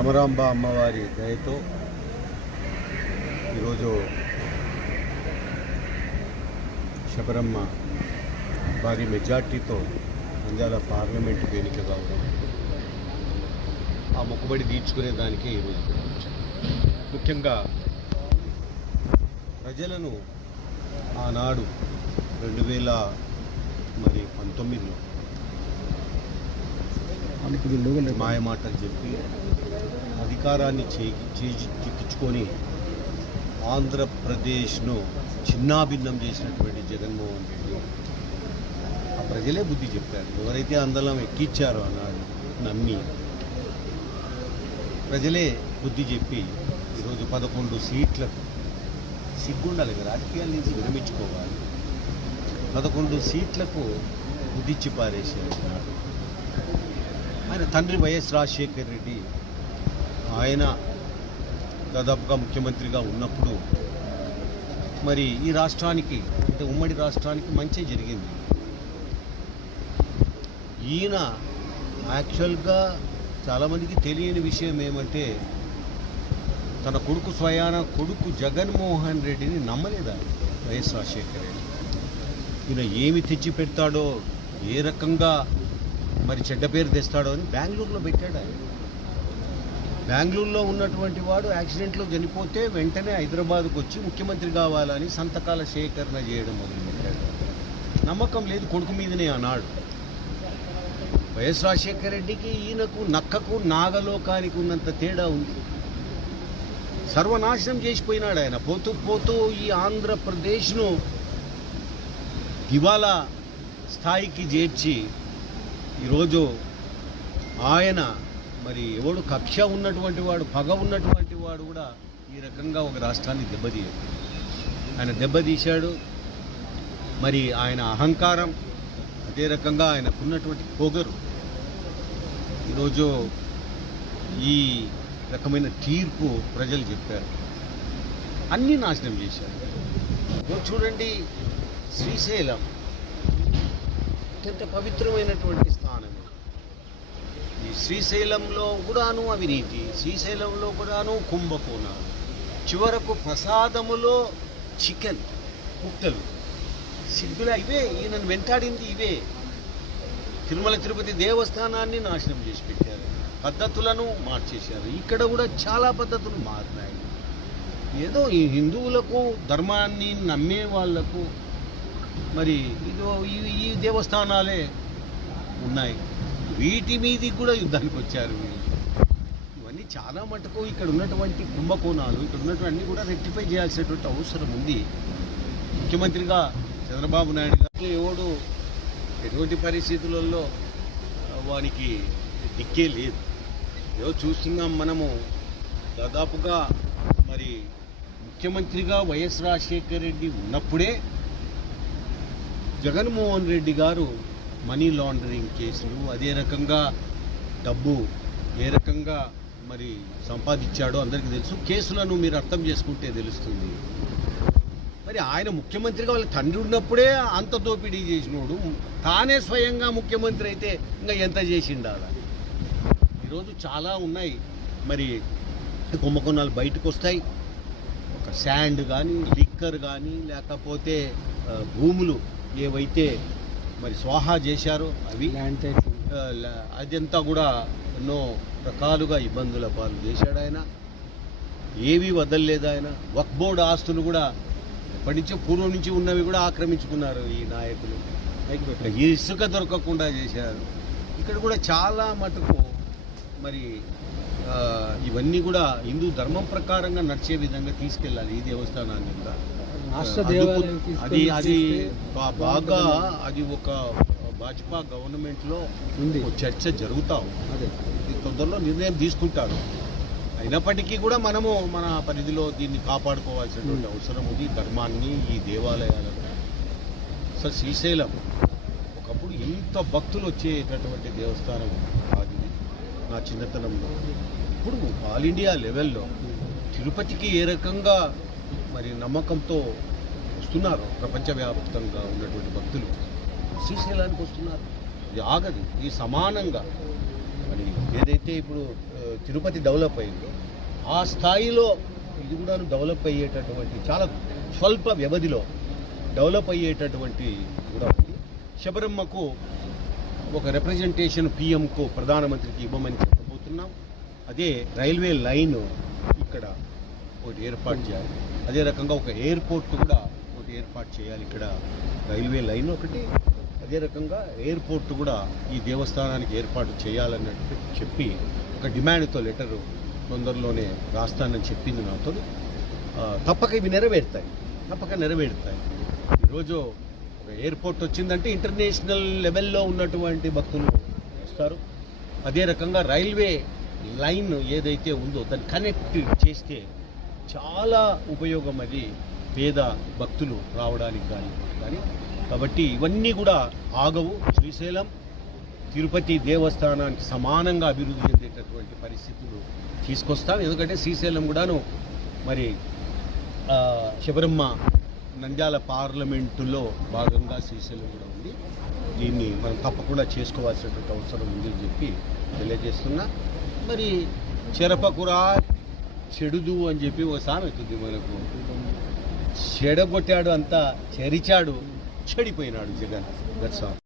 భ్రమరాంబ అమ్మవారి దయతో ఈరోజు శబరమ్మ భారీ మెజార్టీతో నంద్యాల పార్లమెంటు వేదిక కావడం ఆ మొక్కుబడి తీర్చుకునే దానికి ఈరోజు ముఖ్యంగా ప్రజలను ఆనాడు రెండు వేల మరి పంతొమ్మిదిలో మాయమాటలు చెప్పి అధికారాన్ని చేకి ఆంధ్రప్రదేశ్ను చిన్నాభిన్నం చేసినటువంటి జగన్మోహన్ రెడ్డి. ఆ ప్రజలే బుద్ధి చెప్పారు. ఎవరైతే అందలం ఎక్కిచ్చారో అన్నాడు నమ్మి ప్రజలే బుద్ధి చెప్పి ఈరోజు పదకొండు సీట్లకు సిగ్గుండాలి రాజకీయాల నుంచి విరమించుకోవాలి. పదకొండు సీట్లకు బుద్ధిచ్చి పారేసారు ఆయన తండ్రి వైఎస్ రాజశేఖర్ రెడ్డి ఆయన దాదాపుగా ముఖ్యమంత్రిగా ఉన్నప్పుడు మరి ఈ రాష్ట్రానికి అంటే ఉమ్మడి రాష్ట్రానికి మంచి జరిగింది. ఈయన యాక్చువల్గా చాలామందికి తెలియని విషయం ఏమంటే తన కొడుకు స్వయాన కొడుకు జగన్మోహన్ రెడ్డిని నమ్మలేదా వైఎస్ రాజశేఖర్ రెడ్డి. ఈయన ఏమి తెచ్చి పెడతాడో ఏ రకంగా మరి చెడ్డ పేరు తెస్తాడో అని బెంగళూరులో పెట్టాడు ఆయన. బెంగళూరులో ఉన్నటువంటి వాడు యాక్సిడెంట్లో చనిపోతే వెంటనే హైదరాబాద్కు వచ్చి ముఖ్యమంత్రి కావాలని సంతకాల సేకరణ చేయడం మొదలుపెట్టాడు నమ్మకం లేదు కొడుకు మీదనే అన్నాడు. వైఎస్ రాజశేఖర రెడ్డికి ఈయనకు నక్కకు నాగలోకానికి ఉన్నంత తేడా ఉంది. సర్వనాశనం చేసిపోయినాడు ఆయన. పోతూ పోతూ ఈ ఆంధ్రప్రదేశ్ను దివాలా స్థాయికి చేర్చి ఈరోజు ఆయన మరి ఎవడు కక్ష ఉన్నటువంటి వాడు పగ ఉన్నటువంటి వాడు కూడా ఈ రకంగా ఒక రాష్ట్రాన్ని దెబ్బతీయడు. ఆయన దెబ్బతీశాడు. మరి ఆయన అహంకారం అదే రకంగా ఆయనకున్నటువంటి పొగరు. ఈరోజు ఈ రకమైన తీర్పు ప్రజలు చెప్పారు. అన్నీ నాశనం చేశారు. చూడండి శ్రీశైలం. అత్యంత పవిత్రమైనటువంటి స్థానం ఈ శ్రీశైలంలో కూడాను అవినీతి శ్రీశైలంలో కూడాను కుంభకోణాలు చివరకు ప్రసాదములో చికెన్ ముక్కలు. సిగ్గులా ఇవే ఈయనను వెంటాడింది ఇవే. తిరుమల తిరుపతి దేవస్థానాన్ని నాశనం చేసి పెట్టారు. పద్ధతులను మార్చేశారు. ఇక్కడ కూడా చాలా పద్ధతులు మారినాయి. ఏదో ఈ హిందువులకు ధర్మాన్ని నమ్మే వాళ్ళకు మరి ఈ- ఈ దేవస్థానాలే ఉన్నాయి. వీటి మీది కూడా యుద్ధానికి వచ్చారు ఇవన్నీ చాలా మటుకు ఇక్కడ ఉన్నటువంటి కుంభకోణాలు ఇక్కడ ఉన్నటువంటి కూడా రెక్టిఫై చేయాల్సినటువంటి అవసరం ఉంది. ముఖ్యమంత్రిగా చంద్రబాబు నాయుడు గారు ఎవడు? ఎటువంటి పరిస్థితులలో వానికి దిక్కే లేదు. ఏదో చూస్తున్నాం మనము. దాదాపుగా మరి ముఖ్యమంత్రిగా వైఎస్ రాజశేఖర్ రెడ్డి ఉన్నప్పుడే జగన్మోహన్ రెడ్డి గారు మనీ లాండరింగ్ కేసులు అదే రకంగా డబ్బు ఏ రకంగా మరి సంపాదించాడో అందరికీ తెలుసు. కేసులను మీరు అర్థం చేసుకుంటే తెలుస్తుంది. మరి ఆయన ముఖ్యమంత్రిగా వాళ్ళ తండ్రి ఉన్నప్పుడే అంత దోపిడీ చేసినోడు తానే స్వయంగా ముఖ్యమంత్రి అయితే ఇంకా ఎంత చేసిండాల ఈరోజు చాలా ఉన్నాయి. మరి కుంభకోణాలు బయటకు వస్తాయి. ఒక శాండ్ కానీ లిక్కర్ కానీ లేకపోతే భూములు ఏవైతే మరి స్వాహా చేశారో అవి అదంతా కూడా ఎన్నో రకాలుగా ఇబ్బందుల పాలు చేశాడు ఆయన. ఏవి వదలలేదు ఆయన. వక్ బోర్డు ఆస్తులు కూడా ఎప్పటి నుంచో పూర్వం నుంచి ఉన్నవి కూడా ఆక్రమించుకున్నారు ఈ నాయకులు. ఈ ఇసుక దొరకకుండా చేశారు. ఇక్కడ కూడా చాలా మటుకు మరి ఇవన్నీ కూడా హిందూ ధర్మం ప్రకారంగా నడిచే విధంగా తీసుకెళ్ళాలి ఈ దేవస్థానాన్ని కూడా. అది అది బాగా అది ఒక భాజపా గవర్నమెంట్లో చర్చ జరుగుతా ఉంది. ఇది తొందరలో నిర్ణయం తీసుకుంటారు. అయినప్పటికీ కూడా మనము మన పరిధిలో దీన్ని కాపాడుకోవాల్సినటువంటి అవసరం ఉంది. ధర్మాన్ని ఈ దేవాలయాలను. సో శ్రీశైలం. ఒకప్పుడు ఇంత భక్తులు వచ్చేటటువంటి దేవస్థానం కాదు నా చిన్నతనంలో. ఇప్పుడు ఆల్ ఇండియా లెవెల్లో తిరుపతికి ఏ రకంగా మరి నమ్మకంతో వస్తున్నారు ప్రపంచవ్యాప్తంగా ఉన్నటువంటి భక్తులు. శ్రీశైలానికి వస్తున్నారు? ఇది ఆగదు ఇది సమానంగా. మరి ఏదైతే ఇప్పుడు తిరుపతి డెవలప్ అయిందో ఆ స్థాయిలో ఇది కూడా డెవలప్ అయ్యేటటువంటి చాలా స్వల్ప వ్యవధిలో డెవలప్ అయ్యేటటువంటి కూడా ఉంది. శబరమ్మకు ఒక రిప్రజెంటేషన్ పిఎంకు ప్రధానమంత్రికి ఇవ్వమని చెప్పబోతున్నాం. అదే రైల్వే లైన్ ఇక్కడ ఒకటి ఏర్పాటు చేయాలి. అదే రకంగా ఒక ఎయిర్పోర్ట్ కూడా ఒకటి ఏర్పాటు చేయాలి ఇక్కడ. రైల్వే లైన్ ఒకటి అదే రకంగా ఎయిర్పోర్ట్ కూడా ఈ దేవస్థానానికి ఏర్పాటు చేయాలన్నట్టు చెప్పి ఒక డిమాండ్తో లెటరు తొందరలోనే రాస్తానని చెప్పింది నాతో. తప్పక ఇవి నెరవేరుతాయి. తప్పక నెరవేరుతాయి. ఈరోజు ఒక ఎయిర్పోర్ట్ వచ్చిందంటే ఇంటర్నేషనల్ లెవెల్లో ఉన్నటువంటి భక్తులు వస్తారు. అదే రకంగా రైల్వే లైన్ ఏదైతే ఉందో దాన్ని కనెక్ట్ చేస్తే చాలా ఉపయోగం అది. పేద భక్తులు రావడానికి కానీ కానీ కాబట్టి ఇవన్నీ కూడా ఆగవు. శ్రీశైలం తిరుపతి దేవస్థానానికి సమానంగా అభివృద్ధి చెందేటటువంటి పరిస్థితులు తీసుకొస్తాం. ఎందుకంటే శ్రీశైలం కూడాను మరి శబరమ్మ నంద్యాల పార్లమెంటులో భాగంగా శ్రీశైలం కూడా ఉంది. దీన్ని మనం తప్పకుండా చేసుకోవాల్సినటువంటి అవసరం ఉందని చెప్పి తెలియజేస్తున్నా. మరి చెరపకురా చెడుదు అని చెప్పి ఒక సామెత ఉంది మనకు. చెడగొట్టాడు అంతా చెరిచాడు చెడిపోయినాడు జగన్. That's all